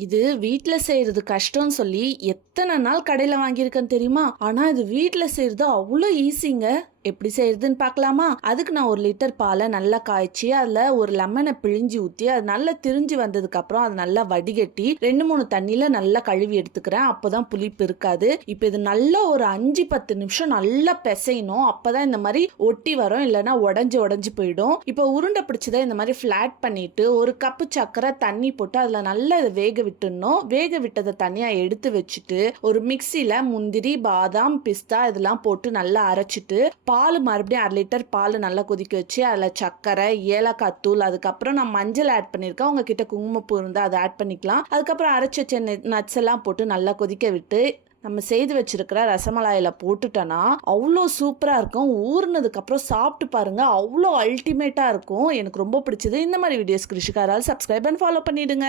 இது வீட்ல செய்யறது கஷ்டம்னு சொல்லி எத்தனை நாள் கடையில வாங்கியிருக்கேன்னு தெரியுமா? ஆனா இது வீட்ல செய்யறது அவ்வளோ ஈஸிங்க. எப்படி செய்யறதுன்னு பார்க்கலாமா? அதுக்கு நான் 1 லிட்டர் பாலை நல்லா காய்ச்சி அதில் ஒரு லெமனை பிழிஞ்சி ஊற்றி அது நல்லா திரிஞ்சு வந்ததுக்கு அப்புறம் அதை நல்லா வடிகட்டி 2-3 தண்ணியில நல்லா கழுவி எடுத்துக்கிறேன். அப்போதான் புளிப்பு இருக்காது. இப்போ இது நல்லா ஒரு 5-10 நிமிஷம் நல்லா பிசையணும். அப்பதான் இந்த மாதிரி ஒட்டி வரும், இல்லைன்னா உடஞ்சி போயிடும். இப்போ உருண்டை பிடிச்சதை இந்த மாதிரி ஃபிளாட் பண்ணிட்டு 1 கப்பு சர்க்கரை தண்ணி போட்டு அதில் நல்லா இதை வேக விட்டுடணும். வேக விட்டதை தனியாக எடுத்து வச்சுட்டு ஒரு மிக்சியில் முந்திரி, பாதாம், பிஸ்தா இதெல்லாம் போட்டு நல்லா அரைச்சிட்டு பால் மறுபடியும் 1/2 லிட்டர் பால் நல்லா கொதிக்க வச்சு அதில் சர்க்கரை, ஏலக்காய் தூள், அதுக்கப்புறம் நான் மஞ்சள் ஆட் பண்ணியிருக்கேன். உங்ககிட்ட குங்குமப்பூ இருந்தால் அதை ஆட் பண்ணிக்கலாம். அதுக்கப்புறம் அரைச்சி வச்ச நட்ஸ் எல்லாம் போட்டு நல்லா கொதிக்க விட்டு நம்ம செய்து வச்சிருக்கிற ரசமலாயில் போட்டுட்டோன்னா அவ்வளோ சூப்பராக இருக்கும். ஊறினதுக்கப்புறம் சாப்பிட்டு பாருங்க, அவ்வளோ அல்டிமேட்டாக இருக்கும். எனக்கு ரொம்ப பிடிச்சது. இந்த மாதிரி வீடியோஸ் கிருஷிகாரால் சப்ஸ்கிரைப் அண்ட் ஃபாலோ பண்ணிடுங்க.